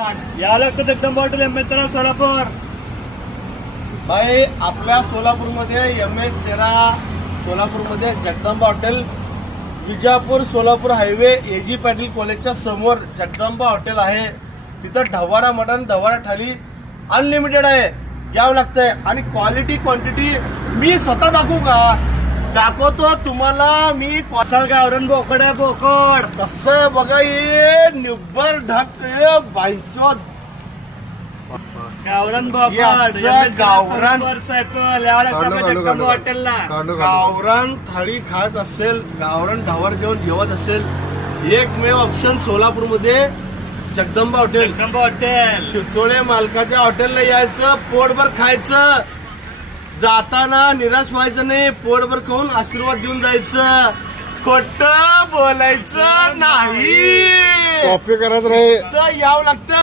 या लागतं एकदम बॉटल तेरा सोलापूर? भाई आपल्या सोलापूरमध्ये एम एस तेरा सोलापूरमध्ये Jagdamba hotel Vijapur Solapur highway A G Patil कॉलेजच्या समोर जगदंबा हॉटेल आहे. तिथं ढवारा मटण ढवारा थाली अनलिमिटेड आहे. यावं लागतंय. आणि क्वालिटी क्वांटिटी मी स्वतः दाखवू का? दाखवतो तुम्हाला मी गावरण बोकड आहे बोकड. कसं बघा ये निब्बर ढाक बाईचो. गावरण असं गावरान- बोकड सायकल काढलो. हॉटेलला. गावरान थाळी खात असेल गावरान ढावर जेवण जेवत असेल एकमेव ऑप्शन सोलापूरमध्ये जगदंबा हॉटेल जगदंबा हॉटेल शिवतोळे मालकाच्या हॉटेलला यायचं पोटभर खायचं. जाताना निराश व्हायचं नाही पोटभर खाऊन आशीर्वाद देऊन जायचं. खोट बोलायचं नाही. कॉपी करायचं नाही. तर यावं लागतं.